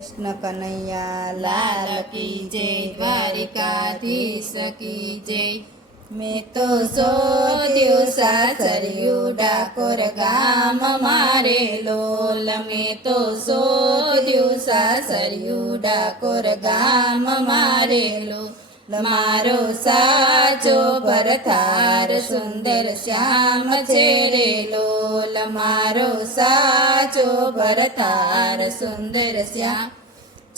કૃષ્ણ કનૈયા લાલ કી જય, દ્વારિકાધીશ કી જય। મેં તો શોધ્યું સાસરિયું ડાકોર ગામ મારે લોલ। મેં તો શોધ્યું સાસરિયું ડાકોર ગામ મારે લોલ। મારો સાચો ભરથાર સુંદર શ્યામ છે રે લોલ। મારો સાચો ભરથાર સુંદર શ્યામ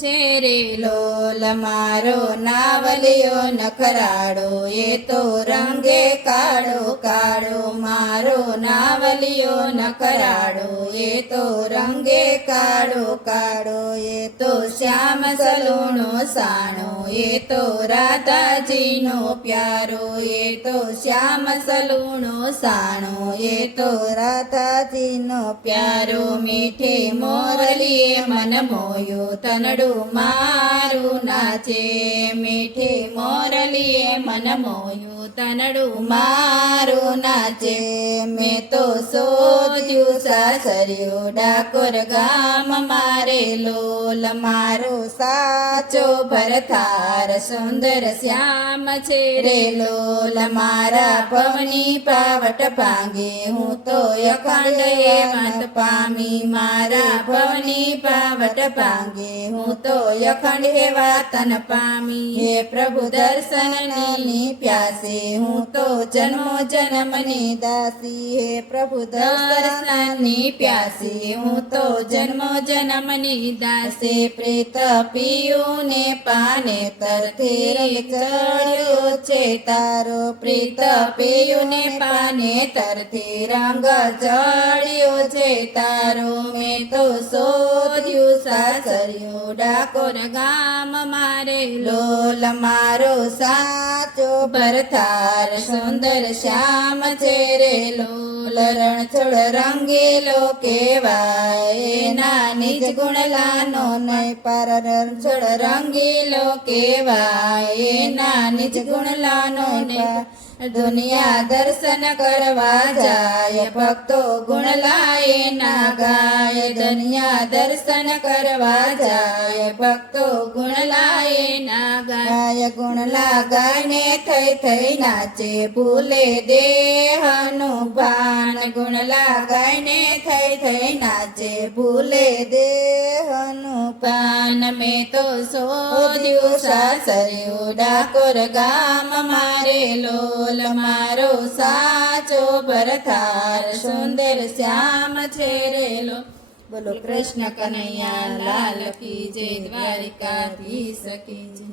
છે રે લોલ। મારો નાવલિયો નખરાડો એ તો રંગે કાળો કાળો। મારો નાવલિયો નખરાડો એ તો રંગે કાળો કાળો। એ તો શ્યામ સલૂણો સાણો એ તો રાધાજીનો પ્યારો। એ તો શ્યામ સલૂણો સાણો એ તો રાધાજીનો પ્યારો। મીઠે મોરલીએ મન મોયો તનડું મારું નાચે। મીઠે મોરલીએ મન મોયું તનડું મારું નાચે। મેં તો શોધ્યું સાસરિયું ડાકોર ગામ મારે લોલ। મારો સાચો ભરથાર સુંદર શ્યામ છે રે લોલ। મારા પવની પાવટ ભાંગે હું તો અખંડ મત પામી। મારા પવની પાવટ ભાંગે હું તો અખંડ એવા તન પામી। હે પ્રભુ દર્શનની પ્યાસે હું તો જન્મો જન્મની દાસી। હે પ્રભુ દર્શનની પ્યાસે હું તો જન્મો જન્મની દાસે। પ્રેત પિયું ને પાને તરતે ચડ્યો છે તારો। પ્રેત પિયું ને પાને તરતે રંગ ચડ્યો છે તારો। મેં તો શોધ્યું સાસરિયું ડાકોર ગામ મારે લોલ। મારો સાચો ભરથાર સુંદર શ્યામ છે રે લોલ। રણછોડ રંગીલો કેવાય એના નિજ ગુણલાનો નહીં પાર। રણછોડ રંગીલો કેવાય એના નિજ ગુણલાનો નહીં। દુનિયા દર્શન કરવા જાય ભક્તો ગુણલાય ના ગાય। દુનિયા દર્શન કરવા જાય ભક્તો ગુણલાય ના ગાય। ગુણલા ગાયને થઈ થઈ નાચે ભૂલે દેહનું ભાન। ગુણલા ગાયને થઈ થઈ નાચે ભૂલે દેહનું ભાન। મેં તો શોધ્યું સાસરિયું ડાકોર ગામ મારે લોલ। મારો સાચો ભરથાર સુંદર શ્યામ છે રે લોલ। બોલો કૃષ્ણ કનૈયા લાલ કી જય, દ્વારિકાધીશ કી જય।